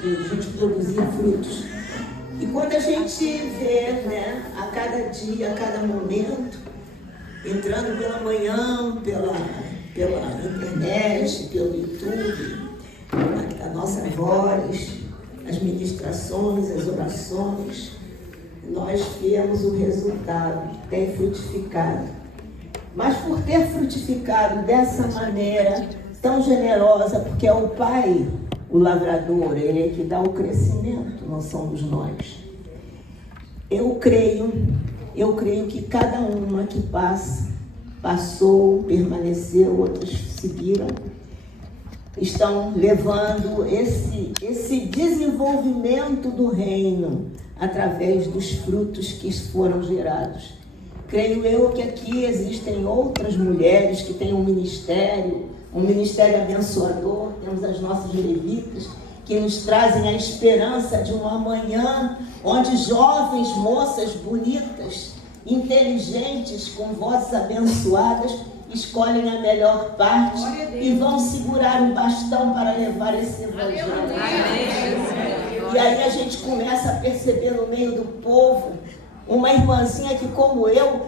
que a gente produzia frutos. E quando a gente vê, né, a cada dia, a cada momento, entrando pela manhã, pela internet, pelo YouTube, a nossa voz, as ministrações, as orações, nós vemos o resultado, tem frutificado. Mas por ter frutificado dessa maneira tão generosa, porque é o Pai, o lavrador, ele é que dá o crescimento, não somos nós. Eu creio que cada uma que passou, permaneceu, outras seguiram, estão levando esse desenvolvimento do reino através dos frutos que foram gerados. Creio eu que aqui existem outras mulheres que têm um ministério abençoador. Temos as nossas levitas que nos trazem a esperança de um amanhã onde jovens, moças bonitas, inteligentes, com vozes abençoadas, escolhem a melhor parte e vão segurar o bastão para levar esse evangelho. E aí a gente começa a perceber no meio do povo uma irmãzinha que, como eu,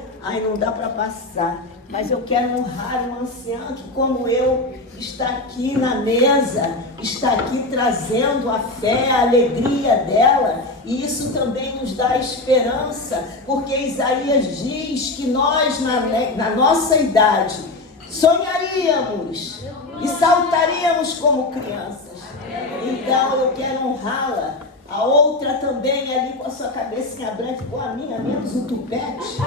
não dá para passar, mas eu quero honrar uma anciã que, como eu, está aqui na mesa, está aqui trazendo a fé, a alegria dela, e isso também nos dá esperança, porque Isaías diz que nós, na nossa idade, sonharíamos e saltaríamos como crianças. Então eu quero honrá-la. A outra também ali com a sua cabecinha branca, com a minha, menos o tupete.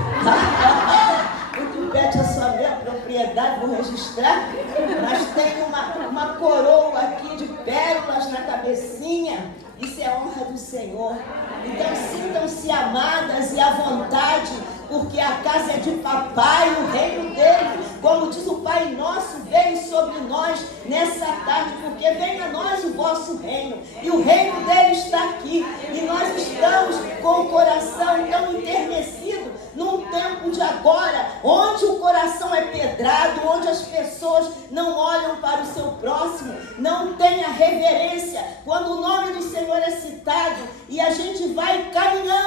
O tupete é sua minha propriedade, vou registrar. Mas tem uma coroa aqui de pérolas na cabecinha. Isso é honra do Senhor. Então sintam-se amadas e à vontade, porque a casa é de papai, o reino dele, como diz o Pai Nosso, veio sobre nós nessa tarde, porque venha a nós o vosso reino, e o reino dele está aqui, e nós estamos com o coração tão enternecido, num tempo de agora, onde o coração é pedrado, onde as pessoas não olham para o seu próximo, não têm a reverência, quando o nome do Senhor é citado, e a gente vai caminhando,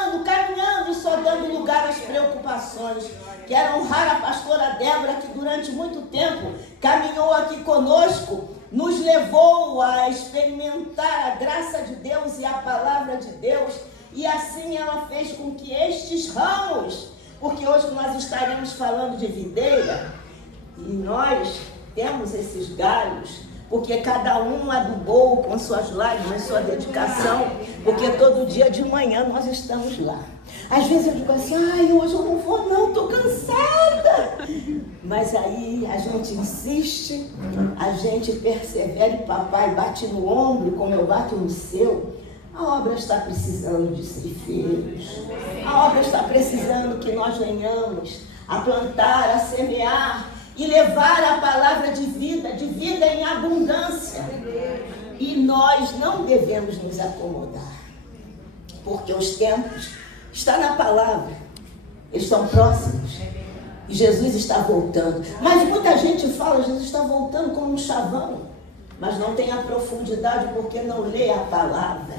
e só dando lugar às preocupações. Quero honrar a pastora Débora, que durante muito tempo caminhou aqui conosco, nos levou a experimentar a graça de Deus e a palavra de Deus, e assim ela fez com que estes ramos, porque hoje nós estaremos falando de videira, e nós temos esses galhos, porque cada um adubou com suas lágrimas, sua dedicação, porque todo dia de manhã nós estamos lá. Às vezes eu digo assim, hoje eu não vou não, estou cansada. Mas aí a gente insiste, a gente persevera e papai bate no ombro, como eu bato no seu. A obra está precisando de ceifeiros. A obra está precisando que nós venhamos a plantar, a semear e levar a palavra de vida em abundância. E nós não devemos nos acomodar, porque os tempos estão na palavra, eles estão próximos, e Jesus está voltando. Mas muita gente fala, Jesus está voltando como um chavão, mas não tem a profundidade porque não lê a palavra,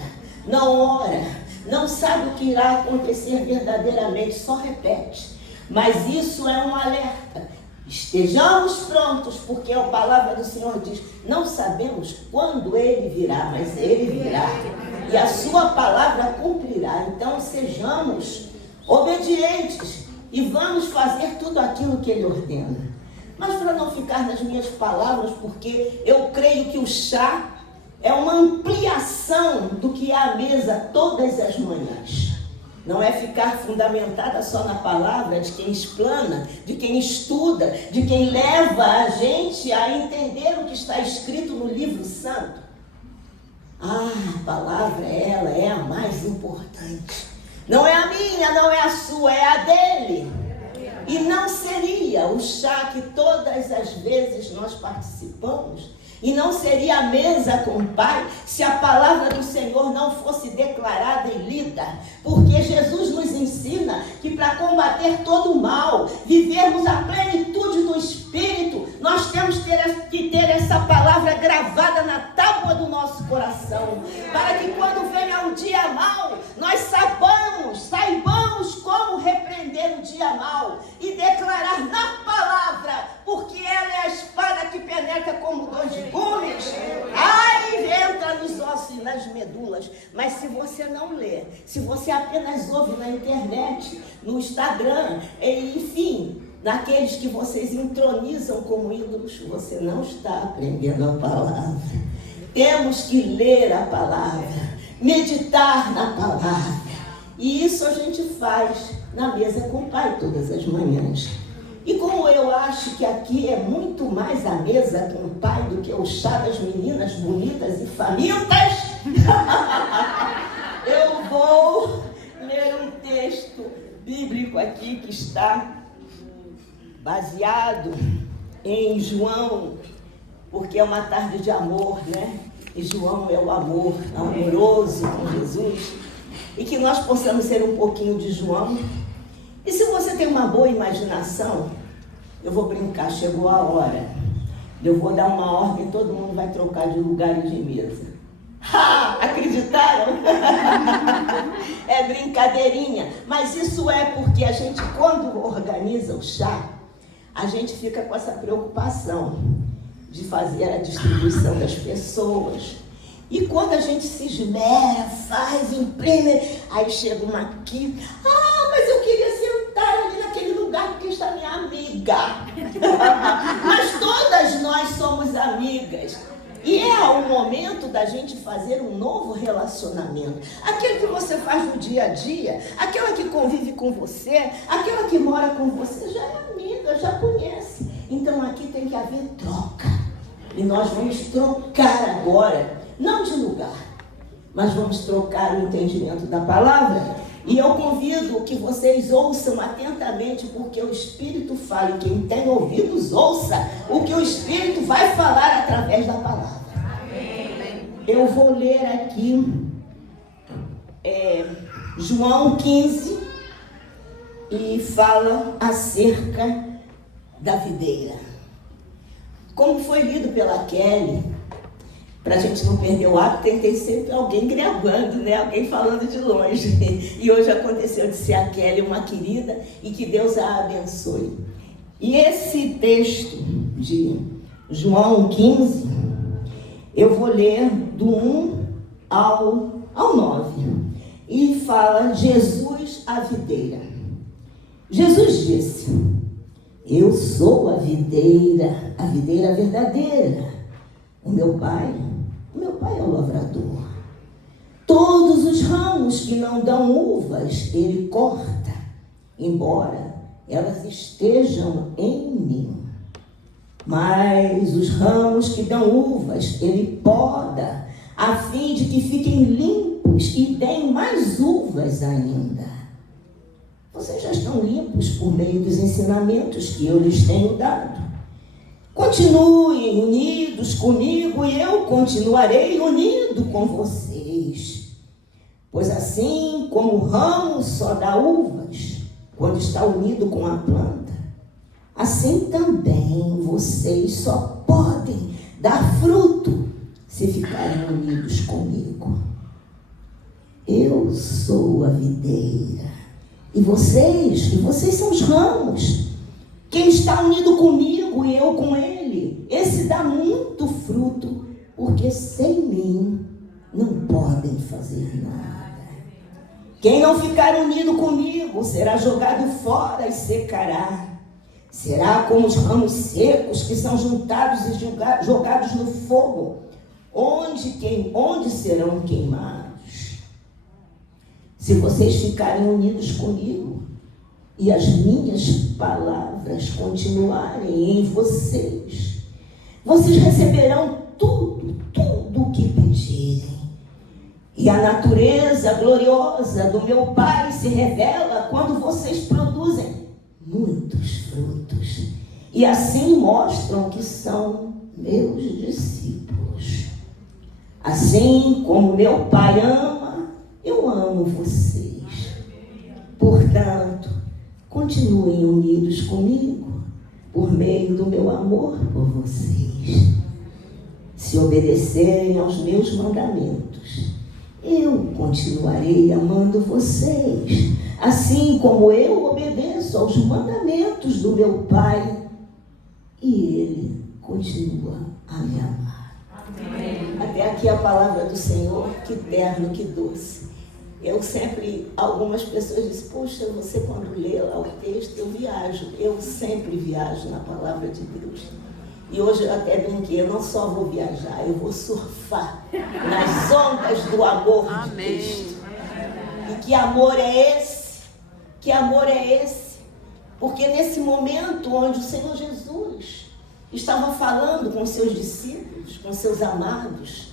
não ora, não sabe o que irá acontecer verdadeiramente, só repete. Mas isso é um alerta. Estejamos prontos, porque a palavra do Senhor diz, não sabemos quando Ele virá, mas Ele virá, e a sua palavra cumprirá. Então sejamos obedientes e vamos fazer tudo aquilo que Ele ordena. Mas para não ficar nas minhas palavras, porque eu creio que o chá é uma ampliação do que é a mesa todas as manhãs. Não é ficar fundamentada só na palavra de quem explana, de quem estuda, de quem leva a gente a entender o que está escrito no livro santo. A palavra, ela é a mais importante. Não é a minha, não é a sua, é a dele. E não seria o chá que todas as vezes nós participamos, e não seria a mesa com o Pai, se a palavra do Senhor não fosse declarada e lida. Porque Jesus nos ensina que para combater todo o mal, vivermos a plenitude do Espírito, nós temos que ter essa palavra gravada na tábua do nosso coração, para que quando venha um dia mau, nós saibamos como repreender o dia mau e declarar na palavra, porque ela é a espada que penetra como dois gumes. Aí entra nos ossos e nas medulas. Mas se você não lê, se você apenas ouve na internet, no Instagram, enfim, naqueles que vocês entronizam como ídolos, você não está aprendendo a palavra. Temos que ler a palavra, meditar na palavra. E isso a gente faz na mesa com o Pai todas as manhãs. E como eu acho que aqui é muito mais a mesa com o Pai do que o chá das meninas bonitas e famintas, eu vou ler um texto bíblico aqui que está baseado em João, porque é uma tarde de amor, né? E João é o amor, amoroso com Jesus. E que nós possamos ser um pouquinho de João. E se você tem uma boa imaginação, eu vou brincar, chegou a hora. Eu vou dar uma ordem e todo mundo vai trocar de lugar e de mesa. Ha! Acreditaram? É brincadeirinha. Mas isso é porque a gente, quando organiza o chá, a gente fica com essa preocupação de fazer a distribuição das pessoas. E quando a gente se esmera, faz, imprime, aí chega uma aqui, mas eu queria sentar ali naquele lugar porque está minha amiga. Mas todas nós somos amigas. E é o momento da gente fazer um novo relacionamento. Aquele que você faz no dia a dia, aquela que convive com você, aquela que mora com você, já é amiga, já conhece. Então aqui tem que haver troca. E nós vamos trocar agora, não de lugar, mas vamos trocar o entendimento da palavra. E eu convido que vocês ouçam atentamente, porque o Espírito fala, e quem tem ouvidos ouça o que o Espírito vai falar através da palavra. Amém. Eu vou ler aqui João 15 e fala acerca da videira. Como foi lido pela Kelly, para a gente não perder o hábito, tem sempre alguém gravando, né? Alguém falando de longe. E hoje aconteceu de ser a Kelly uma querida e que Deus a abençoe. E esse texto de João 15, eu vou ler do 1 ao 9. E fala Jesus a videira. Jesus disse: eu sou a videira verdadeira. O meu pai é o lavrador. Todos os ramos que não dão uvas, ele corta, embora elas estejam em mim. Mas os ramos que dão uvas, ele poda, a fim de que fiquem limpos e deem mais uvas ainda. Vocês já estão limpos por meio dos ensinamentos que eu lhes tenho dado. Continuem unidos comigo e eu continuarei unido com vocês. Pois assim como o ramo só dá uvas quando está unido com a planta, assim também vocês só podem dar fruto se ficarem unidos comigo. Eu sou a videira e vocês são os ramos. Quem está unido comigo e eu com ele, esse dá muito fruto, porque sem mim não podem fazer nada. Quem não ficar unido comigo será jogado fora e secará. Será como os ramos secos que são juntados e jogados no fogo, onde serão queimados. Se vocês ficarem unidos comigo, e as minhas palavras continuarem em vocês, vocês receberão tudo o que pedirem. E a natureza gloriosa do meu Pai se revela quando vocês produzem muitos frutos. E assim mostram que são meus discípulos. Assim como meu Pai ama, eu amo vocês. Portanto, continuem unidos comigo por meio do meu amor por vocês. se obedecerem aos meus mandamentos, eu continuarei amando vocês, assim como eu obedeço aos mandamentos do meu Pai, e Ele continua a me amar. Amém. Até aqui a palavra do Senhor, que terno, que doce. Eu sempre, algumas pessoas dizem, poxa, você quando lê lá o texto, eu viajo. Eu sempre viajo na palavra de Deus. E hoje eu até brinquei, eu não só vou viajar, eu vou surfar nas ondas do amor de Cristo. E que amor é esse? Que amor é esse? Porque nesse momento onde o Senhor Jesus estava falando com seus discípulos, com seus amados,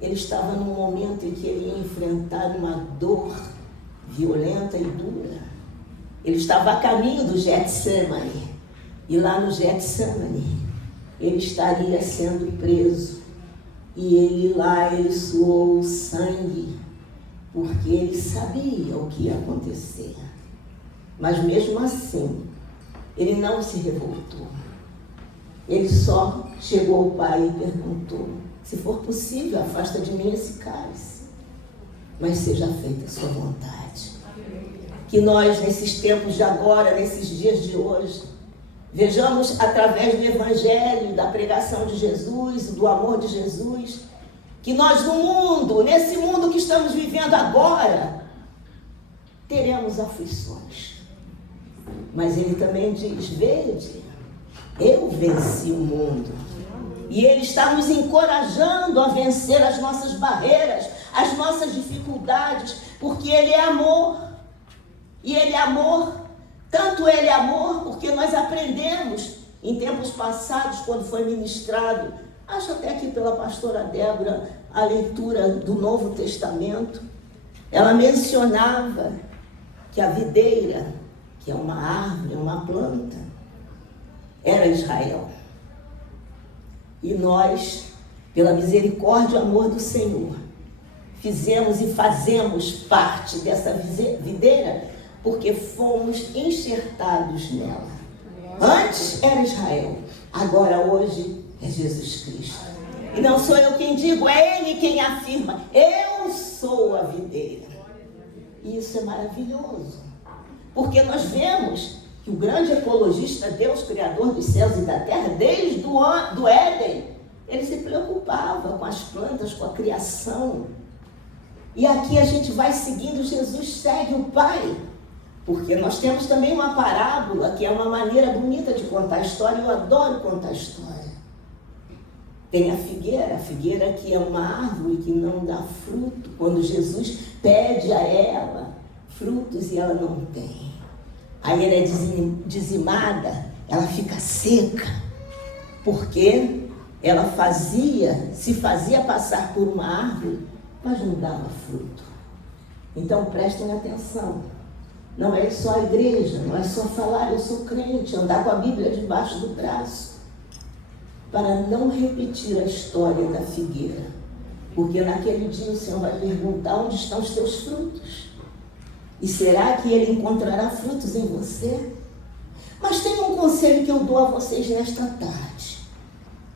ele estava num momento em que ele ia enfrentar uma dor violenta e dura. Ele estava a caminho do Getsemane. E lá no Getsemane, ele estaria sendo preso. E ele suou sangue, porque ele sabia o que ia acontecer. Mas mesmo assim, ele não se revoltou. Ele só chegou ao Pai e perguntou, se for possível, afasta de mim esse cálice, mas seja feita a sua vontade. Que nós, nesses tempos de agora, nesses dias de hoje, vejamos através do Evangelho, da pregação de Jesus, do amor de Jesus, que nós no mundo, nesse mundo que estamos vivendo agora, teremos aflições. Mas ele também diz, vede, eu venci o mundo. E ele está nos encorajando a vencer as nossas barreiras, as nossas dificuldades, porque ele é amor. E ele é amor, tanto ele é amor, porque nós aprendemos em tempos passados, quando foi ministrado, acho até que pela pastora Débora, a leitura do Novo Testamento, ela mencionava que a videira, que é uma árvore, uma planta, era Israel. E nós, pela misericórdia e amor do Senhor, fizemos e fazemos parte dessa videira, porque fomos enxertados nela. Antes era Israel, agora hoje é Jesus Cristo. E não sou eu quem digo, é Ele quem afirma, eu sou a videira. E isso é maravilhoso, porque nós vemos que o grande ecologista, Deus, Criador dos céus e da terra, desde do Éden, ele se preocupava com as plantas, com a criação. E aqui a gente vai seguindo, Jesus segue o Pai, porque nós temos também uma parábola, que é uma maneira bonita de contar a história, eu adoro contar a história. Tem a figueira que é uma árvore que não dá fruto, quando Jesus pede a ela frutos e ela não tem. Aí ela é dizimada, ela fica seca, porque ela se fazia passar por uma árvore, mas não dava fruto. Então prestem atenção, não é só a igreja, não é só falar eu sou crente, andar com a Bíblia debaixo do braço, para não repetir a história da figueira, porque naquele dia o Senhor vai perguntar onde estão os teus frutos. E será que Ele encontrará frutos em você? Mas tem um conselho que eu dou a vocês nesta tarde.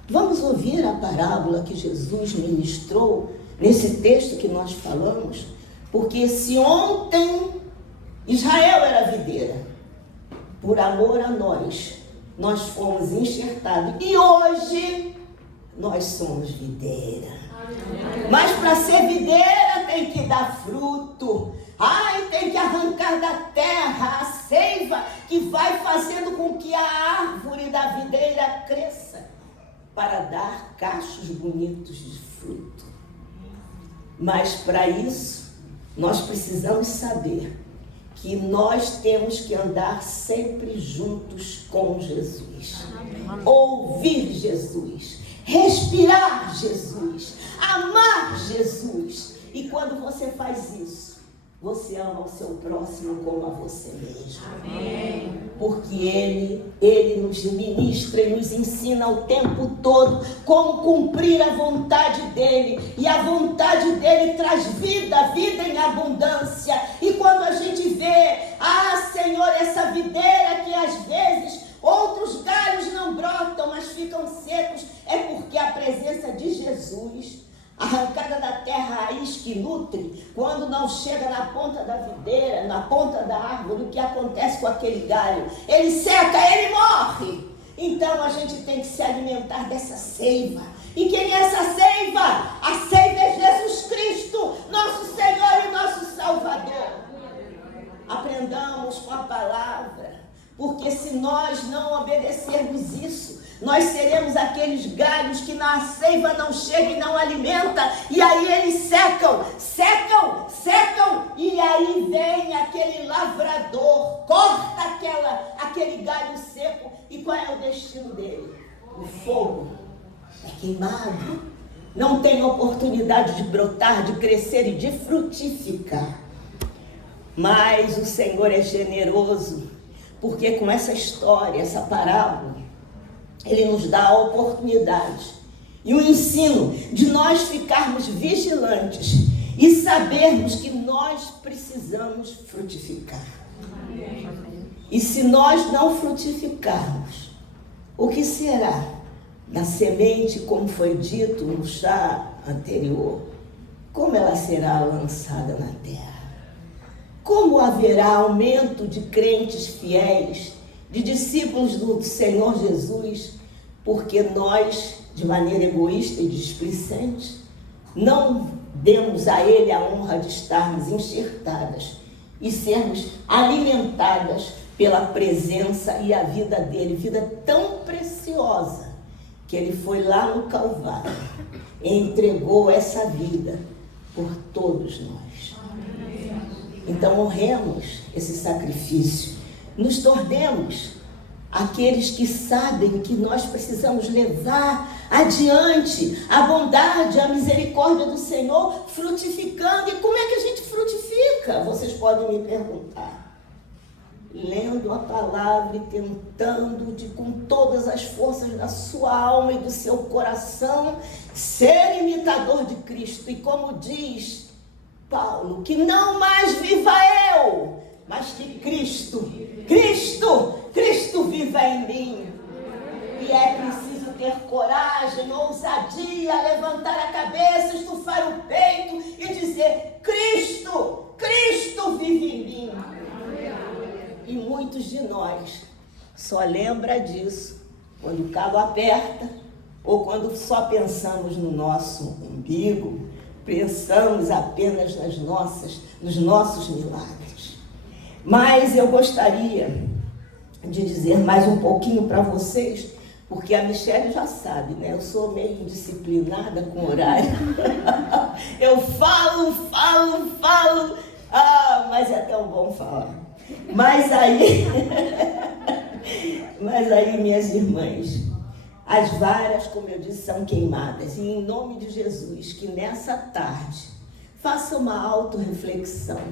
Vamos ouvir a parábola que Jesus ministrou nesse texto que nós falamos, porque se ontem Israel era videira, por amor a nós fomos enxertados, e hoje nós somos videira. Mas para ser videira tem que dar fruto. Tem que arrancar da terra a seiva que vai fazendo com que a árvore da videira cresça para dar cachos bonitos de fruto. Mas para isso, nós precisamos saber que nós temos que andar sempre juntos com Jesus. Ouvir Jesus, respirar Jesus, amar Jesus. E quando você faz isso, você ama o seu próximo como a você mesmo. Amém. Porque Ele nos ministra e nos ensina o tempo todo como cumprir a vontade dEle. E a vontade dEle traz vida, vida em abundância. E quando a gente vê, Senhor, essa videira que às vezes outros galhos não brotam, mas ficam secos, é porque a presença de nutre, quando não chega na ponta da videira, na ponta da árvore, o que acontece com aquele galho? Ele seca, ele morre. Então a gente tem que se alimentar dessa seiva. E quem é essa seiva? A seiva é Jesus Cristo, nosso Senhor e nosso Salvador. Aprendamos com a palavra, porque se nós não obedecermos isso, nós seremos aqueles galhos que na seiva não chega e não alimenta, e aí eles secam, e aí vem aquele lavrador, corta aquele galho seco, e qual é o destino dele? O fogo, é queimado, não tem oportunidade de brotar, de crescer e de frutificar. Mas o Senhor é generoso, porque com essa história, essa parábola, Ele nos dá a oportunidade e o ensino de nós ficarmos vigilantes e sabermos que nós precisamos frutificar. E se nós não frutificarmos, o que será da semente, como foi dito no chá anterior? Como ela será lançada na terra? Como haverá aumento de crentes fiéis, de discípulos do Senhor Jesus, porque nós, de maneira egoísta e displicente, não demos a Ele a honra de estarmos enxertadas e sermos alimentadas pela presença e a vida dele, vida tão preciosa, que Ele foi lá no Calvário e entregou essa vida por todos nós. Então honremos esse sacrifício, nos tornemos aqueles que sabem que nós precisamos levar adiante a bondade, a misericórdia do Senhor, frutificando. E como é que a gente frutifica? Vocês podem me perguntar. Lendo a palavra e tentando com todas as forças da sua alma e do seu coração ser imitador de Cristo. E como diz Paulo, que não mais viva eu, mas que Cristo viva em mim. E é preciso ter coragem, ousadia, levantar a cabeça, estufar o peito e dizer: Cristo vive em mim. E muitos de nós só lembra disso quando o calo aperta ou quando só pensamos no nosso umbigo, pensamos apenas nos nossos milagres. Mas eu gostaria de dizer mais um pouquinho para vocês, porque a Michele já sabe, né? Eu sou meio indisciplinada com horário. Eu falo, mas é tão bom falar. Mas aí, minhas irmãs, as varas, como eu disse, são queimadas. E em nome de Jesus, que nessa tarde faça uma autorreflexão.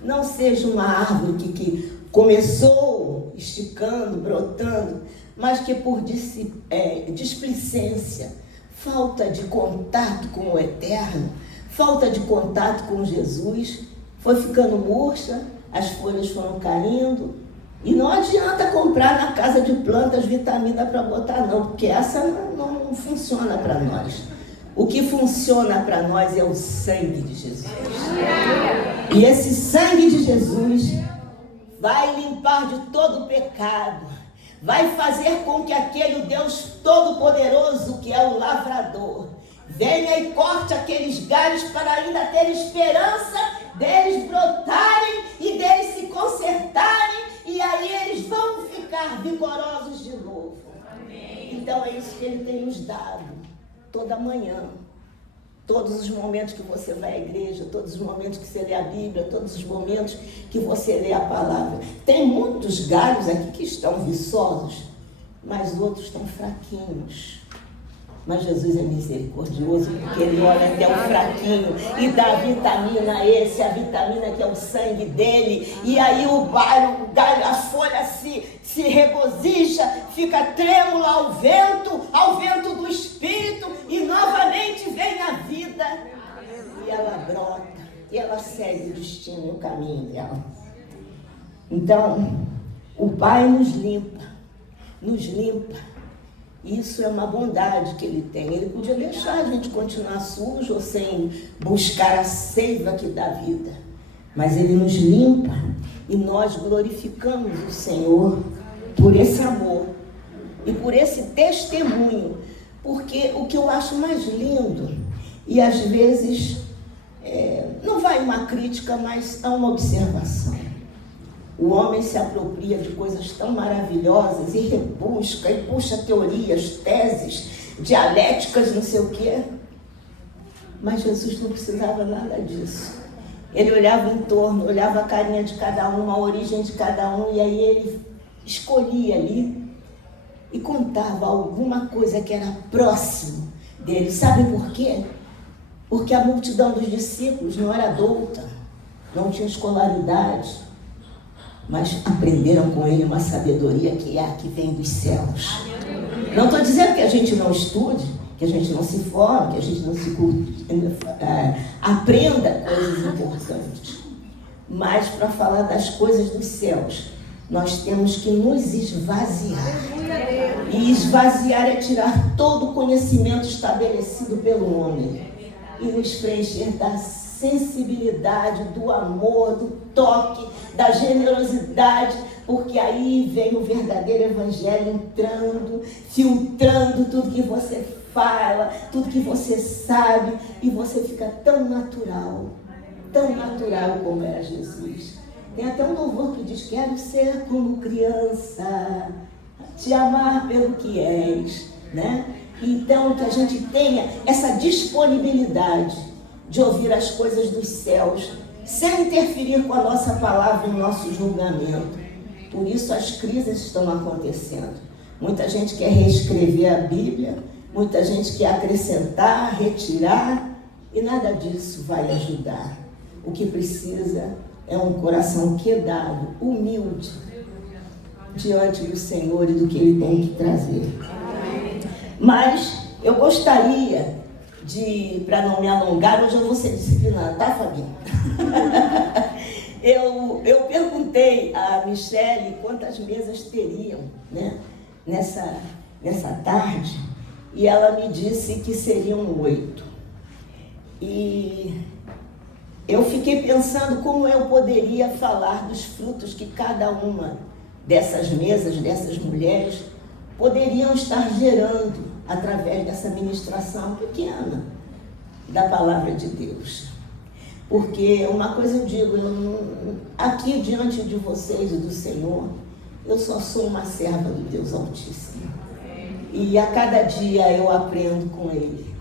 Não seja uma árvore que começou esticando, brotando, mas que por displicência, falta de contato com o Eterno, falta de contato com Jesus, foi ficando murcha, as folhas foram caindo. E não adianta comprar na casa de plantas vitamina para botar não, porque essa não funciona para nós. O que funciona para nós é o sangue de Jesus. E esse sangue de Jesus vai limpar de todo pecado, vai fazer com que aquele Deus Todo-Poderoso, que é o lavrador, venha e corte aqueles galhos para ainda ter esperança deles brotarem e deles se consertarem, e aí eles vão ficar vigorosos de novo. Amém. Então é isso que Ele tem nos dado toda manhã. Todos os momentos que você vai à igreja, todos os momentos que você lê a Bíblia, todos os momentos que você lê a palavra. Tem muitos galhos aqui que estão viçosos, mas outros estão fraquinhos. Mas Jesus é misericordioso, porque Ele olha até o fraquinho e dá vitamina a esse, a vitamina que é o sangue dele. E aí o galho, a folha se regozija, fica trêmula ao vento do Espírito, e novamente vem a vida. E ela brota, e ela segue o destino e o caminho dela. Então, o Pai nos limpa, Isso é uma bondade que ele tem. Ele podia deixar a gente continuar sujo ou sem buscar a seiva que dá vida. Mas ele nos limpa e nós glorificamos o Senhor por esse amor e por esse testemunho. Porque o que eu acho mais lindo, e às vezes não vai uma crítica, mas há uma observação. O homem se apropria de coisas tão maravilhosas e rebusca e puxa teorias, teses, dialéticas, não sei o quê. Mas Jesus não precisava nada disso. Ele olhava em torno, olhava a carinha de cada um, a origem de cada um, e aí ele escolhia ali e contava alguma coisa que era próximo dele. Sabe por quê? Porque a multidão dos discípulos não era douta, não tinha escolaridade, mas aprenderam com ele uma sabedoria que é a que vem dos céus. Não estou dizendo que a gente não estude, que a gente não se forme, que a gente não se aprenda coisas importantes. Mas para falar das coisas dos céus, nós temos que nos esvaziar. E esvaziar é tirar todo o conhecimento estabelecido pelo homem e nos preencher da sensibilidade, do amor, do toque, da generosidade, porque aí vem o verdadeiro evangelho entrando, filtrando tudo que você fala, tudo que você sabe, e você fica tão natural como era Jesus. Tem até um louvor que diz: quero ser como criança, te amar pelo que és, né? Então, que a gente tenha essa disponibilidade de ouvir as coisas dos céus, sem interferir com a nossa palavra e o nosso julgamento. Por isso as crises estão acontecendo. Muita gente quer reescrever a Bíblia, muita gente quer acrescentar, retirar, e nada disso vai ajudar. O que precisa é um coração quebrado, humilde, diante do Senhor e do que Ele tem que trazer. Mas eu gostaria para não me alongar, hoje eu vou ser disciplinada, tá, Fabinho? eu perguntei a Michele quantas mesas teriam, né, nessa tarde, e ela me disse que seriam 8. E eu fiquei pensando como eu poderia falar dos frutos que cada uma dessas mesas, dessas mulheres, poderiam estar gerando através dessa ministração pequena da palavra de Deus. Porque uma coisa eu digo, aqui diante de vocês e do Senhor, eu só sou uma serva do Deus Altíssimo. E a cada dia eu aprendo com Ele.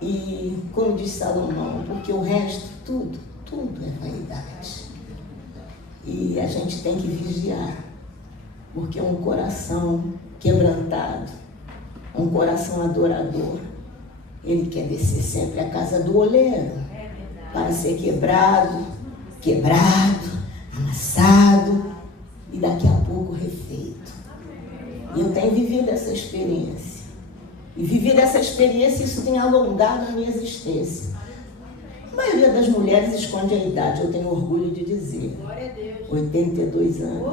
E como diz Salomão, porque o resto, tudo é vaidade. E a gente tem que vigiar, porque um coração quebrantado, um coração adorador, ele quer descer sempre à casa do oleiro, para ser quebrado, amassado e daqui a pouco refeito. E eu tenho vivido essa experiência. E vivido essa experiência, isso tem alongado a minha existência. A maioria das mulheres esconde a idade, eu tenho orgulho de dizer. 82 anos.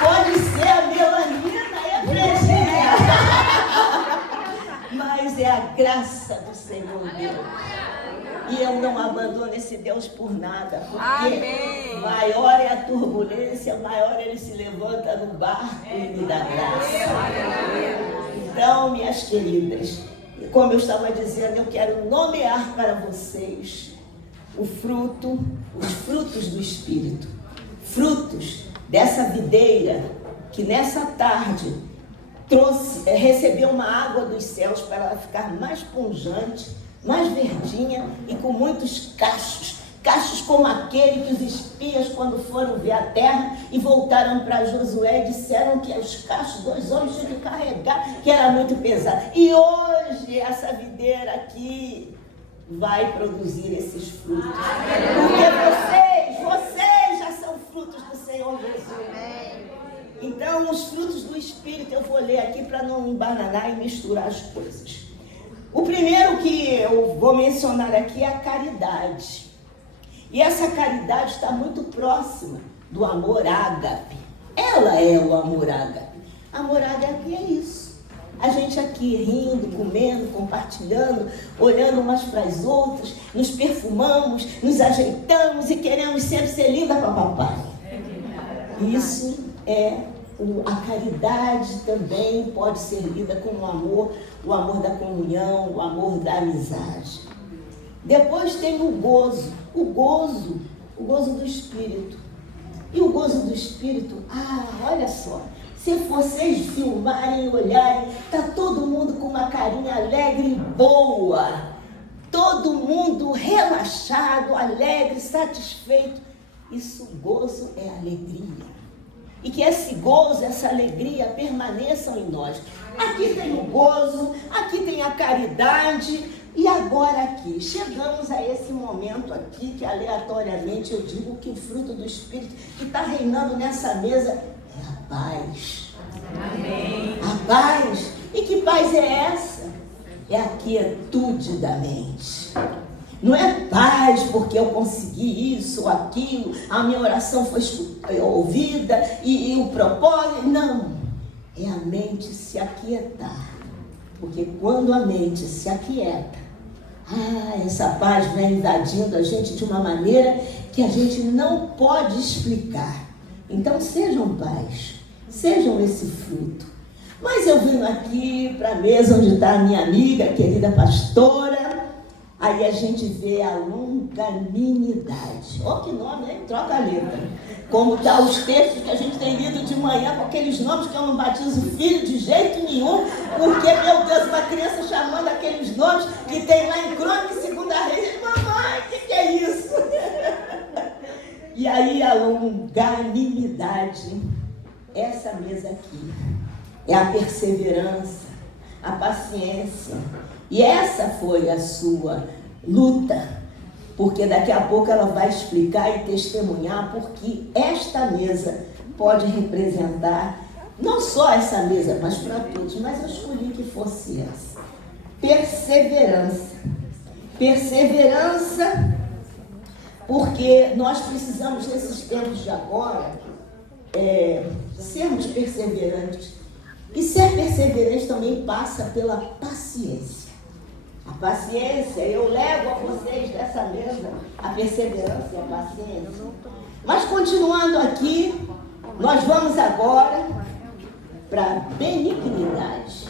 Pode ser a melanina e a pretinha. Mas é a graça do Senhor Deus. E eu não abandono esse Deus por nada, porque amém, maior é a turbulência, maior ele se levanta no barco e me dá graça. Então, minhas queridas, como eu estava dizendo, eu quero nomear para vocês os frutos do Espírito, frutos dessa videira que nessa tarde recebeu uma água dos céus para ela ficar mais pungente, mais verdinha e com muitos cachos como aquele que os espias, quando foram ver a terra e voltaram para Josué, disseram que os cachos 2 homens tinham que carregar, que era muito pesado. E hoje essa videira aqui vai produzir esses frutos. Porque vocês já são frutos do Senhor Jesus. Então, os frutos do Espírito eu vou ler aqui para não embananar e misturar as coisas. O primeiro que eu vou mencionar aqui é a caridade. E essa caridade está muito próxima do amor ágape. Ela é o amor ágape. Amor ágape é isso. A gente aqui rindo, comendo, compartilhando, olhando umas para as outras, nos perfumamos, nos ajeitamos e queremos sempre ser linda para papai. Isso é a caridade, também pode ser lida com o amor da comunhão, o amor da amizade. Depois tem o gozo do Espírito. E o gozo do Espírito, olha só, se vocês filmarem e olharem, está todo mundo com uma carinha alegre e boa, todo mundo relaxado, alegre, satisfeito. Isso, gozo é alegria. E que esse gozo, essa alegria permaneçam em nós. Aqui tem o gozo, aqui tem a caridade. E agora aqui, chegamos a esse momento aqui, que aleatoriamente eu digo que o fruto do Espírito que está reinando nessa mesa é a paz. Amém. A paz. E que paz é essa? É a quietude da mente. Não é paz porque eu consegui isso ou aquilo, a minha oração foi ouvida e o propósito. Não. É a mente se aquietar. Porque quando a mente se aquieta, essa paz vem invadindo a gente de uma maneira que a gente não pode explicar. Então sejam paz, sejam esse fruto. Mas eu vim aqui para a mesa onde está a minha amiga, querida pastora. Aí a gente vê a longanimidade. Que nome, hein? Troca a letra. Como tá os textos que a gente tem lido de manhã, com aqueles nomes que eu não batizo filho de jeito nenhum, porque, meu Deus, uma criança chamando aqueles nomes que tem lá em Crônica e Segunda Reis. Mamãe, o que é isso? E aí a longanimidade, essa mesa aqui, é a perseverança, a paciência. E essa foi a sua luta, porque daqui a pouco ela vai explicar e testemunhar porque esta mesa pode representar não só essa mesa, mas para todos. Mas eu escolhi que fosse essa. Perseverança. Perseverança, porque nós precisamos, nesses tempos de agora, sermos perseverantes. E ser perseverante também passa pela paciência. A paciência, eu levo a vocês dessa mesa a perseverança e a paciência. Mas continuando aqui, nós vamos agora para a benignidade.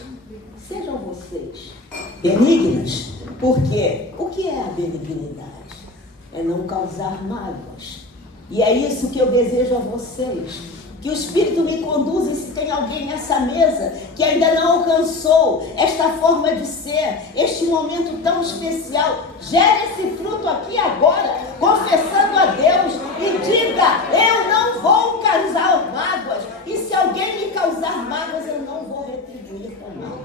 Sejam vocês benignos, porque o que é a benignidade? É não causar mágoas. E é isso que eu desejo a vocês. Que o Espírito me conduza, e se tem alguém nessa mesa que ainda não alcançou esta forma de ser, este momento tão especial, gere esse fruto aqui agora, confessando a Deus e diga, eu não vou causar mágoas, e se alguém me causar mágoas, eu não vou retribuir com mágoas.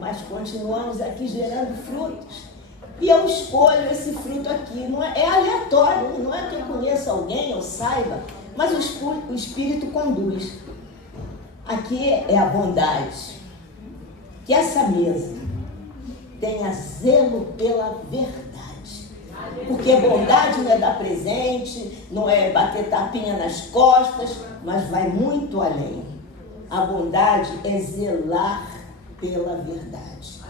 Mas continuamos aqui gerando frutos. E eu escolho esse fruto aqui, não é aleatório, não é que eu conheça alguém, eu saiba, mas o Espírito conduz. Aqui é a bondade. Que essa mesa tenha zelo pela verdade. Porque bondade não é dar presente, não é bater tapinha nas costas, mas vai muito além. A bondade é zelar pela verdade.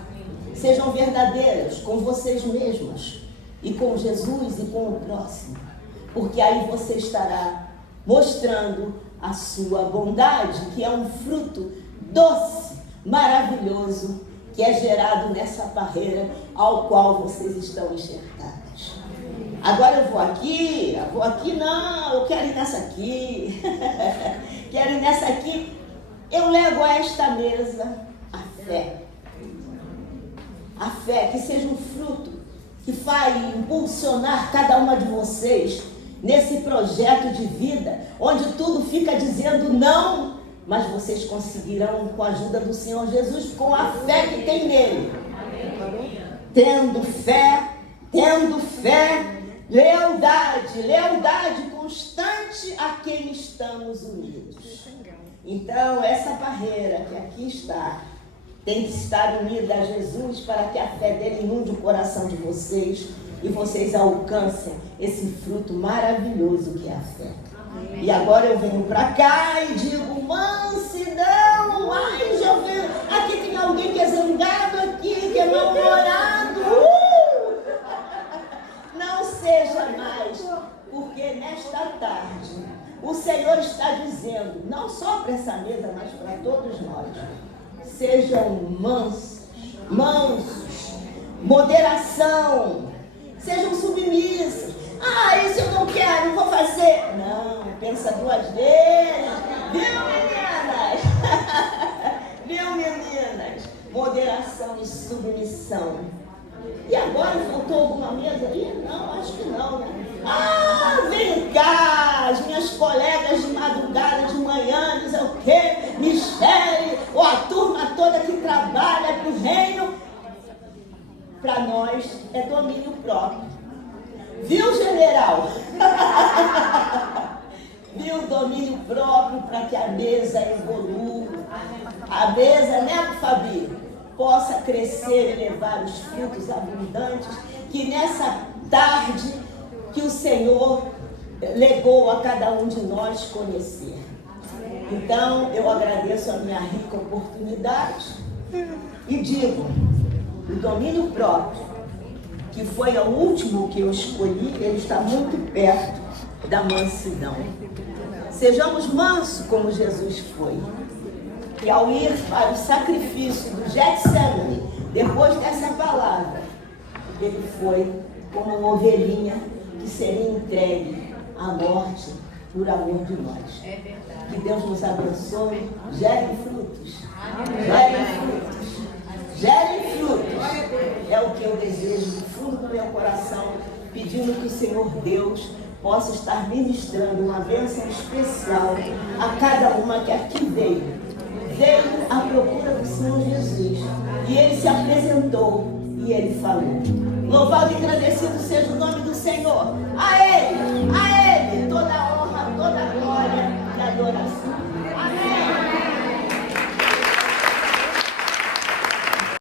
Sejam verdadeiras com vocês mesmas e com Jesus e com o próximo, porque aí você estará mostrando a sua bondade, que é um fruto doce, maravilhoso, que é gerado nessa barreira ao qual vocês estão enxertadas. Agora eu vou aqui não, eu quero ir nessa aqui, quero ir nessa aqui. Eu levo a esta mesa a fé. A fé, que seja um fruto que vai impulsionar cada uma de vocês nesse projeto de vida, onde tudo fica dizendo não, mas vocês conseguirão com a ajuda do Senhor Jesus, com a fé que tem nele. Tendo fé, lealdade constante a quem estamos unidos. Então, essa barreira que aqui está, tem que estar unida a Jesus para que a fé dele inunde o coração de vocês, e vocês alcancem esse fruto maravilhoso que é a fé. E agora eu venho para cá e digo, mansidão, ai, já venho, aqui tem alguém que é zangado aqui, que é mal-humorado, não seja mais, porque nesta tarde o Senhor está dizendo, não só para essa mesa, mas para todos nós, sejam mansos, moderação, sejam submissos. Ah, isso eu não quero, não vou fazer. Não, pensa duas vezes. Viu, meninas? Viu, meninas? Moderação e submissão. E agora faltou alguma mesa aí? Não, acho que não, né? Ah, vem cá, as minhas colegas de madrugada, de manhã, dizem o quê? Michele, ou a turma toda que trabalha para o reino. Para nós é domínio próprio. Viu, general? Viu, domínio próprio para que a mesa evolua. A mesa, né, Fabi? Possa crescer e levar os frutos abundantes que nessa tarde que o Senhor legou a cada um de nós conhecer. Então, eu agradeço a minha rica oportunidade e digo, o domínio próprio, que foi o último que eu escolhi, ele está muito perto da mansidão. Sejamos mansos como Jesus foi. E ao ir para o sacrifício do Getsemane, depois dessa palavra, ele foi como uma ovelhinha que seria entregue à morte por amor de nós. Que Deus nos abençoe, gerem frutos. Gerem frutos. Gerem frutos. É o que eu desejo do fundo do meu coração, pedindo que o Senhor Deus possa estar ministrando uma bênção especial a cada uma que aqui veio. Veio à procura do Senhor Jesus. E ele se apresentou e ele falou. Louvado e agradecido seja o nome do Senhor. A ele